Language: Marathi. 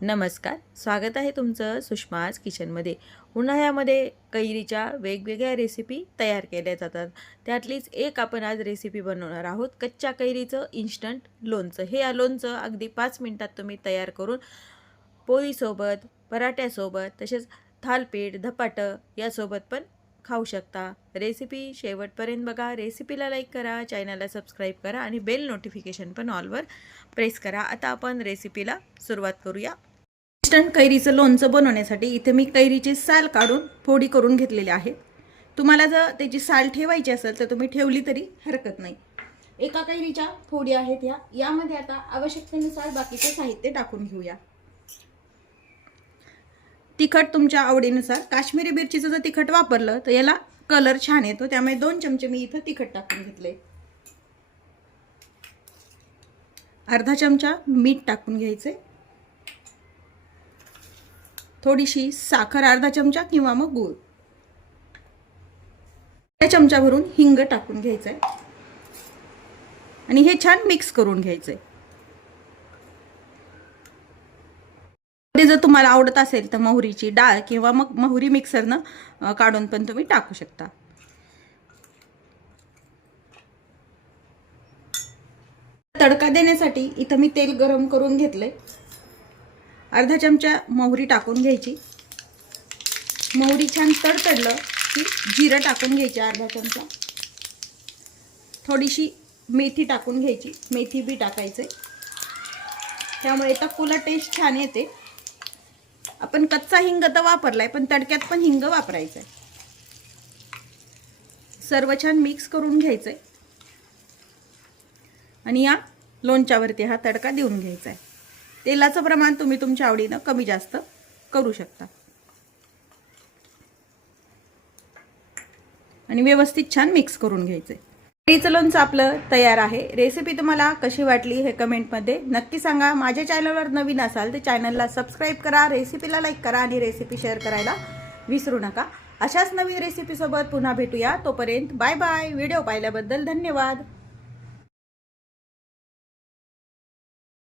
नमस्कार, स्वागत आहे तुमचं सुषमाज किचनमध्ये। उन्हाळ्यामध्ये कैरीच्या वेगवेगळ्या रेसिपी तयार केल्या जातात। त्यातलीच एक आपण आज रेसिपी बनवणार आहोत, कच्च्या कैरीचं इन्स्टंट लोणचं। हे या लोणचं अगदी 5 मिनिटात तुम्ही तयार करून पोळीसोबत, पराठ्यासोबत, तसेच थालपीठ, धपाटं यासोबत पण खाऊ शकता। रेसिपी शेवटपर्यंत बघा। रेसिपीला लाईक करा, चॅनलला सबस्क्राईब करा आणि बेल नोटिफिकेशन पण ऑलवर प्रेस करा। आता आपण रेसिपीला सुरुवात करूया। इन्स्टंट कैरीचं लोणचं बनवण्यासाठी इथे मी कैरीची साल काढून फोडी करून घेतलेली आहे। तुम्हाला जर त्याची साल ठेवायची असेल तर तुम्ही ठेवली तरी हरकत नाही। एका कैरीच्या फोडी आहेत यामध्ये आता आवश्यकतेनुसार बाकीचे साहित्य टाकून घेऊया। तिखट तुमच्या आवडीनुसार, काश्मीरी मिरचीचं जर तिखट वापरलं तर याला कलर छान येतो, त्यामुळे 2 चमचे मी इथे तिखट टाकून घेतले। अर्धा चमचा मीठ टाकून घ्यायचे, थोडीशी साखर अर्धा चमचा किंवा मग गूळ, 1 चमचा भरून हिंग टाकून घ्यायचंय आणि हे छान मिक्स करून घ्यायचंय। जर तुम्हाला आवडत असेल तर मोहरीची डाळ किंवा मग मोहरी मिक्सरनं काढून पण तुम्ही टाकू शकता। तडका देण्यासाठी इथं मी तेल गरम करून घेतले। अर्धा चमचा मोहरी टाकून घ्यायची। मोहरी छान तडतडलं की जिरं टाकून घ्यायचं अर्धा चमचा, थोडीशी मेथी टाकून घ्यायची, मेथी बी टाकायचे, त्यामुळे तकुला टेस्ट छान येते। आपण कच्चा हिंग तर वापरलाय, पण तडक्यात पण हिंग वापरायचंय। सर्व छान मिक्स करून घ्यायचंय आणि या लोणच्यावरती हा तडका देऊन घ्यायचा आहे। तेलाचं प्रमाण तुम्ही तुमच्या आवडीनं कमी जास्त करू शकता आणि व्यवस्थित छान मिक्स करून घ्यायचे। कैरीचं लोणचं आपलं तयार आहे। रेसिपी तुम्हाला कशी वाटली हे कमेंटमध्ये नक्की सांगा। माझ्या चॅनलवर नवीन असाल तर चॅनलला सबस्क्राईब करा, रेसिपीला लाईक करा आणि रेसिपी शेअर करायला विसरू नका। अशाच नवीन रेसिपीसोबत पुन्हा भेटूया। तोपर्यंत बाय बाय। व्हिडिओ पाहिल्याबद्दल धन्यवाद।